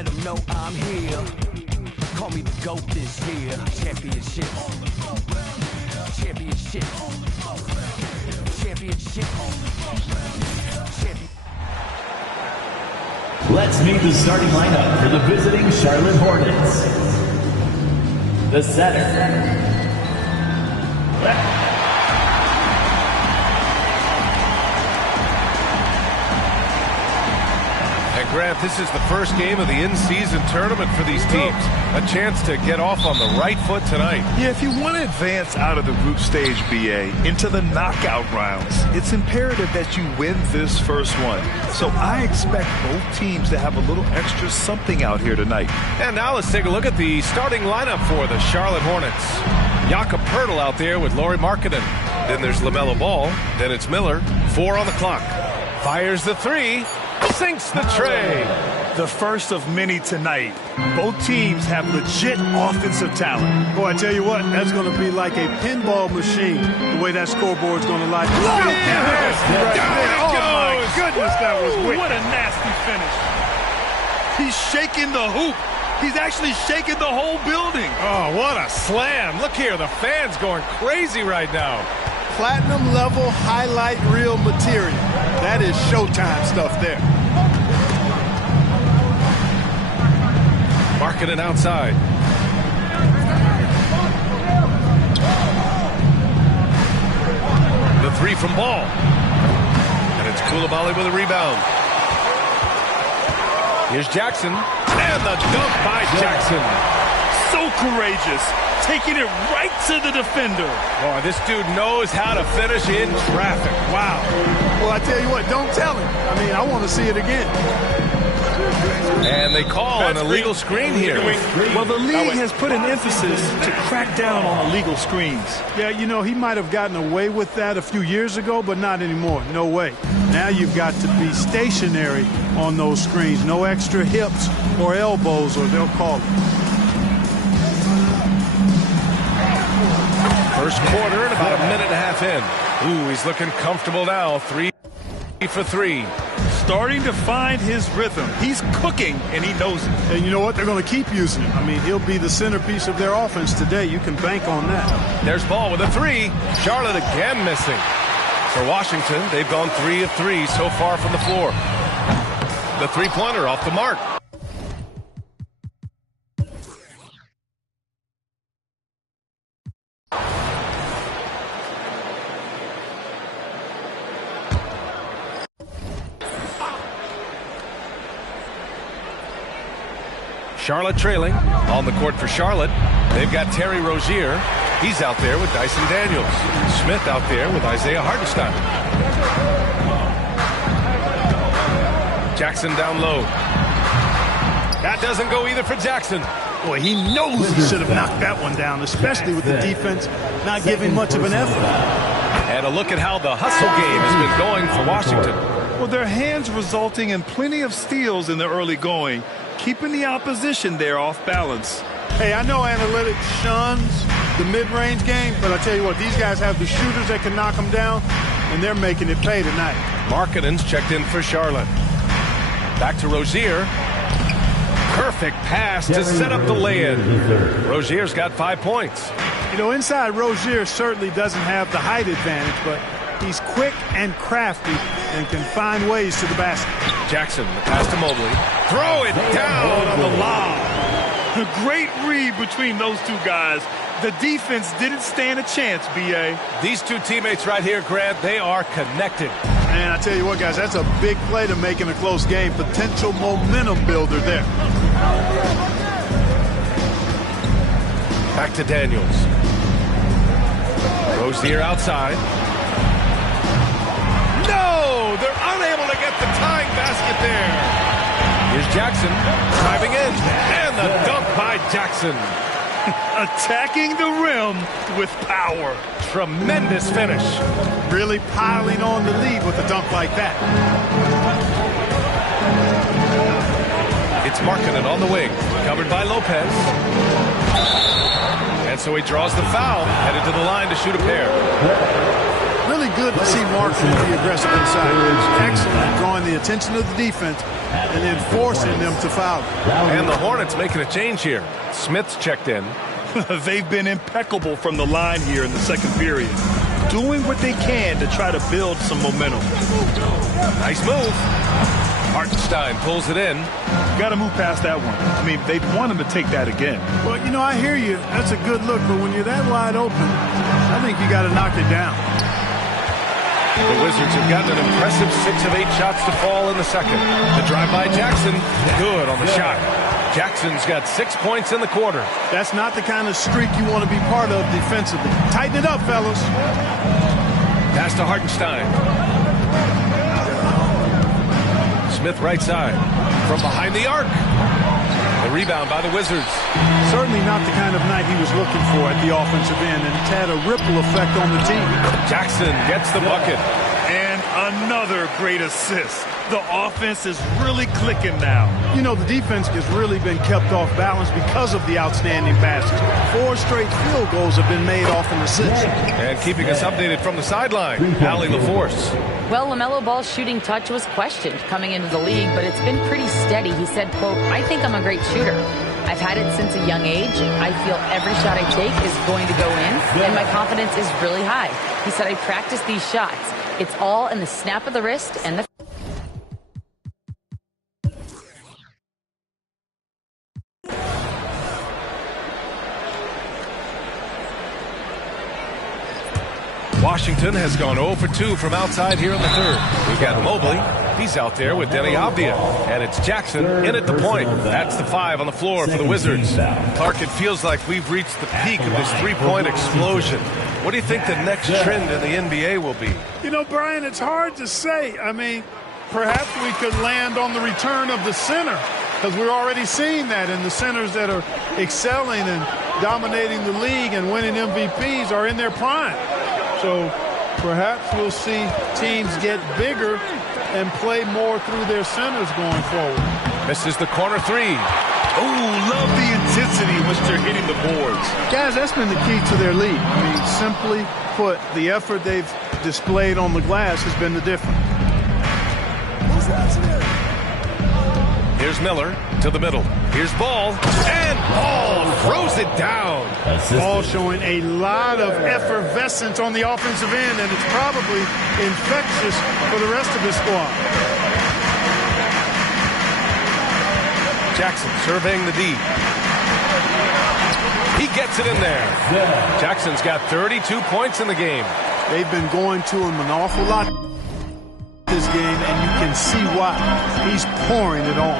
let them know I'm here. Call me the GOAT this year. Championship. Championship. Championship. Let's meet the starting lineup for the visiting Charlotte Hornets. The center. Grant, this is the first game of the in-season tournament for these teams. A chance to get off on the right foot tonight. Yeah, if you want to advance out of the group stage, BA, into the knockout rounds, it's imperative that you win this first one. So I expect both teams to have a little extra something out here tonight. And now let's take a look at the starting lineup for the Charlotte Hornets. Jakob Poeltl out there with Lauri Markkanen. Then there's LaMelo Ball. Then it's Miller. 4 on the clock. Fires the 3. Sinks the tray. The first of many tonight. Both teams have legit offensive talent. Boy, I tell you what, that's going to be like a pinball machine, the way that scoreboard's going to light up. Oh, my goodness, that was wicked. What a nasty finish. He's shaking the hoop. He's actually shaking the whole building. Oh, what a slam. Look here, the fans going crazy right now. Platinum level highlight reel material. That is Showtime stuff there. Markkanen outside. The 3 from Ball. And it's Coulibaly with a rebound. Here's Jackson. And the dunk by Jackson. So courageous. Taking it right to the defender. Boy, this dude knows how to finish in traffic. Wow. Well, I tell you what, don't tell him. I mean, I want to see it again. And they call an illegal screen here. Well, the league has put an emphasis to crack down on illegal screens. Yeah, you know, he might have gotten away with that a few years ago, but not anymore. No way. Now you've got to be stationary on those screens. No extra hips or elbows, or they'll call it. First quarter and about a minute and a half in. Ooh, he's looking comfortable now. 3 for 3. Starting to find his rhythm. He's cooking, and he knows it. And you know what? They're going to keep using him. I mean, he'll be the centerpiece of their offense today. You can bank on that. There's Ball with a 3. Charlotte again missing. For Washington, they've gone 3 of 3 so far from the floor. The three-pointer off the mark. Charlotte trailing on the court for Charlotte. They've got Terry Rozier. He's out there with Dyson Daniels. Smith out there with Isaiah Hartenstein. Jackson down low. That doesn't go either for Jackson. Boy, he knows he should have knocked that one down, especially with the defense not giving much of an effort. And a look at how the hustle game has been going for Washington. Well, their hands resulting in plenty of steals in the early going, keeping the opposition there off balance. Hey, I know analytics shuns the mid-range game, but I tell you what, these guys have the shooters that can knock them down, and they're making it pay tonight. Markkanen's checked in for Charlotte. Back to Rozier. Perfect pass to set up the lay-in. Rozier's got 5 points. You know, inside Rozier certainly doesn't have the height advantage, but he's quick and crafty and can find ways to the basket. Jackson, the pass to Mobley. Throw it down on the lob. A great read between those two guys. The defense didn't stand a chance, B.A. These two teammates right here, Grant, they are connected. And I tell you what, guys, that's a big play to make in a close game. Potential momentum builder there. Back to Daniels. Rozier outside. No! They're unable to get the tying basket there. Here's Jackson driving in. And the dunk by Jackson. Attacking the rim with power. Tremendous finish. Really piling on the lead with a dunk like that. It's Markkanen on the wing. Covered by Lopez. And so he draws the foul. Headed to the line to shoot a pair. Really good to see Markman be aggressive inside. Excellent, drawing the attention of the defense and then forcing them to foul. And the Hornets making a change here. Smith's checked in. They've been impeccable from the line here in the second period, doing what they can to try to build some momentum. Nice move. Hartenstein pulls it in. Got to move past that one. I mean, they'd want him to take that again. Well, you know, I hear you. That's a good look, but when you're that wide open, I think you got to knock it down. The Wizards have gotten an impressive 6 of 8 shots to fall in the second. The drive by Jackson, good on the shot. Jackson's got 6 points in the quarter. That's not the kind of streak you want to be part of defensively. Tighten it up, fellas. Pass to Hartenstein. Smith right side. From behind the arc. The rebound by the Wizards. Certainly not the kind of night he was looking for at the offensive end, and it's had a ripple effect on the team. Jackson gets the bucket. And another great assist. The offense is really clicking now. You know, the defense has really been kept off balance because of the outstanding passes. 4 straight field goals have been made off an assist. And keeping us updated from the sideline, Allie LaForce. Well, LaMelo Ball's shooting touch was questioned coming into the league, but it's been pretty steady. He said, quote, "I think I'm a great shooter. I've had it since a young age. I feel every shot I take is going to go in, and my confidence is really high." He said, "I practice these shots. It's all in the snap of the wrist and the..." Washington has gone 0 for 2 from outside here in the third. We've got Mobley. He's out there with Denny Avdia. And it's Jackson in at the point. That's the 5 on the floor for the Wizards. Clark, it feels like we've reached the peak of this three-point explosion. What do you think the next trend in the NBA will be? You know, Brian, it's hard to say. I mean, perhaps we could land on the return of the center, because we're already seeing that, and the centers that are excelling and dominating the league and winning MVPs are in their prime. So perhaps we'll see teams get bigger and play more through their centers going forward. Misses the corner 3. Oh, love the intensity in which they're hitting the boards. Guys, that's been the key to their lead. I mean, simply put, the effort they've displayed on the glass has been the difference. Here's Miller to the middle. Here's Ball, and Ball throws it down. Ball showing a lot of effervescence on the offensive end, and it's probably infectious for the rest of his squad. Jackson surveying the D. He gets it in there. Jackson's got 32 points in the game. They've been going to him an awful lot this game, and you can see why. He's pouring it on.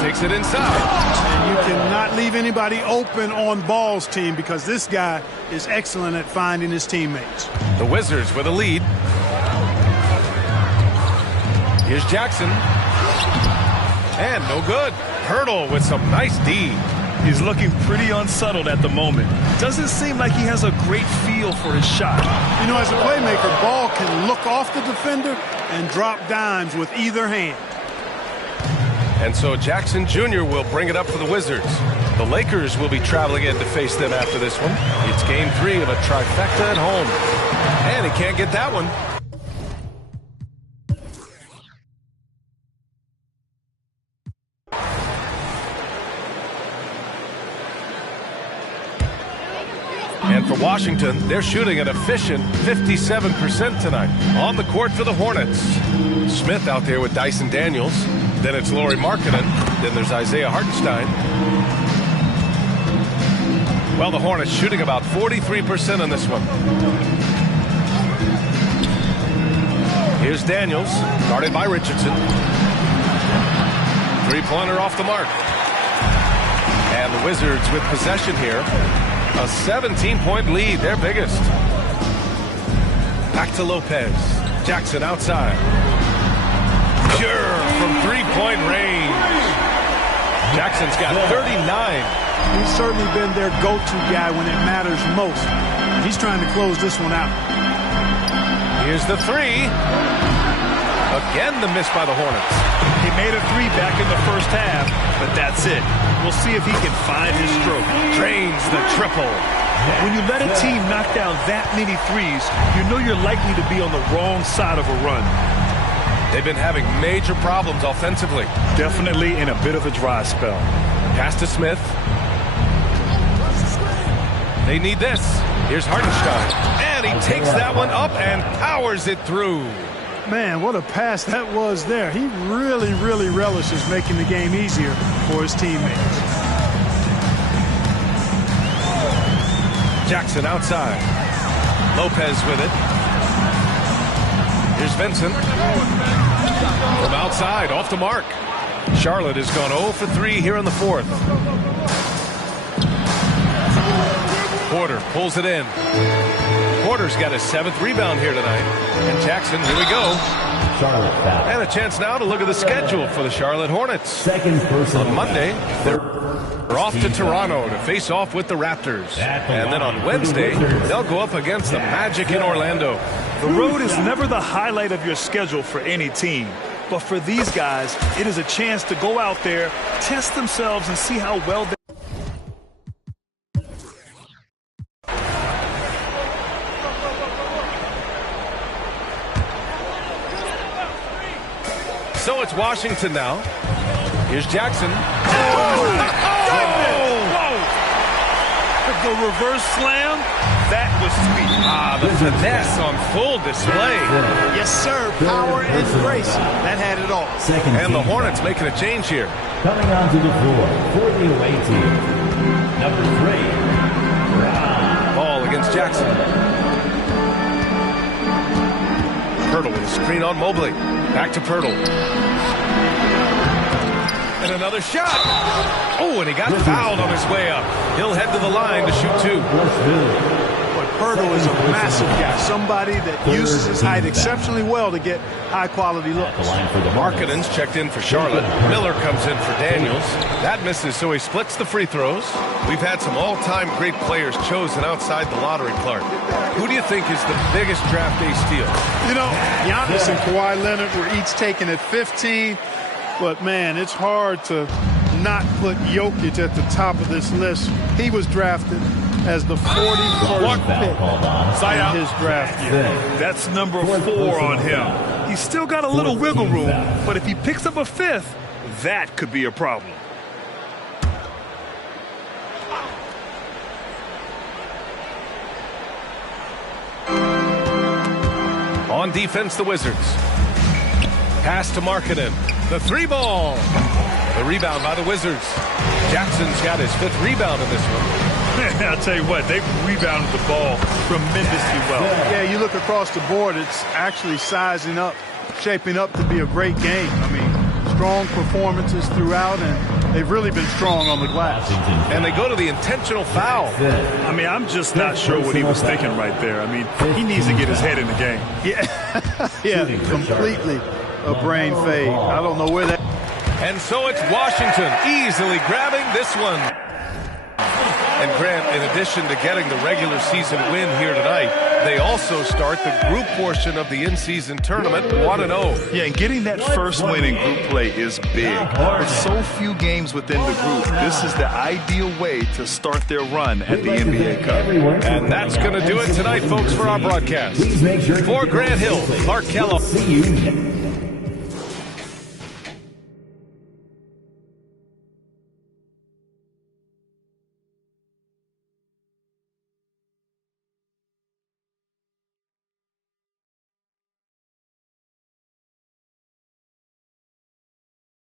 Takes it inside. And you cannot leave anybody open on Ball's team, because this guy is excellent at finding his teammates. The Wizards with a lead. Here's Jackson. And no good. Hurdle with some nice D. He's looking pretty unsettled at the moment. Doesn't seem like he has a great feel for his shot. You know, as a playmaker, Ball can look off the defender and drop dimes with either hand. And so Jackson Jr. will bring it up for the Wizards. The Lakers will be traveling in to face them after this one. It's game 3 of a trifecta at home. And he can't get that one. And for Washington, they're shooting an efficient 57% tonight. On the court for the Hornets. Smith out there with Dyson Daniels. Then it's Lauri Markkanen. Then there's Isaiah Hartenstein. Well, the Hornets shooting about 43% on this one. Here's Daniels, guarded by Richardson. Three-pointer off the mark. And the Wizards with possession here. A 17-point lead, their biggest. Back to Lopez. Jackson outside. Pure from three-point range. Jackson's got 39. He's certainly been their go-to guy when it matters most. He's trying to close this one out. Here's the 3. Again, the miss by the Hornets. He made a 3 back in the first half, but that's it. We'll see if he can find his stroke. Drains the triple. When you let a team knock down that many threes, you know you're likely to be on the wrong side of a run. They've been having major problems offensively. Definitely in a bit of a dry spell. Pass to Smith. They need this. Here's Hartenstein. And he takes that one up and powers it through. Man, what a pass that was there. He really, really relishes making the game easier for his teammates. Jackson outside. Lopez with it. Here's Vincent. From outside, off the mark. Charlotte has gone 0 for 3 here in the fourth. Porter pulls it in. Porter's got his 7th rebound here tonight. And Jackson, here we go. Charlotte foul. And a chance now to look at the schedule for the Charlotte Hornets. Second personal. On Monday, they're off to Toronto to face off with the Raptors. And then on Wednesday, they'll go up against the Magic in Orlando. The road is never the highlight of your schedule for any team. But for these guys, it is a chance to go out there, test themselves, and see how well they... So it's Washington now. Here's Jackson. The reverse slam, that was sweet. The finesse on full display. Yes, sir. Power and grace. That had it all. And the Hornets making a change here. Coming onto the floor for the away team. Number 3, Brown. Ball against Jackson. Pirtle with a screen on Mobley. Back to Pirtle. And another shot. Oh, and he got fouled on his way up. He'll head to the line to shoot 2. But Pirtle is a massive guy. Somebody that uses his height exceptionally well to get high-quality looks. Markkanen's checked in for Charlotte. Miller comes in for Daniels. That misses, so he splits the free throws. We've had some all-time great players chosen outside the lottery, Clark. Who do you think is the biggest draft day steal? You know, Giannis and Kawhi Leonard were each taken at 15. But, man, it's hard to not put Jokic at the top of this list. He was drafted as the 41st pick in his draft year. That's number 4 on him. He's still got a little wiggle room, but if he picks up a 5th, that could be a problem. On defense, the Wizards. Pass to Markkanen. The 3-ball. The rebound by the Wizards. Jackson's got his 5th rebound in this one. I'll tell you what, they've rebounded the ball tremendously well. Yeah, you look across the board, it's actually sizing up, shaping up to be a great game. I mean, strong performances throughout, and they've really been strong on the glass. And they go to the intentional foul. I mean, I'm just not sure what he was thinking right there. I mean, he needs to get his head in the game. Yeah, completely a brain fade. I don't know where that... And so it's Washington easily grabbing this one. And Grant, in addition to getting the regular season win here tonight, they also start the group portion of the in-season tournament 1-0. Yeah, and getting that first win in group play is big. With so few games within the group, this is the ideal way to start their run at the NBA Cup. And that's going to do it tonight, folks, for our broadcast. For Grant Hill, Clark Kellogg. See you.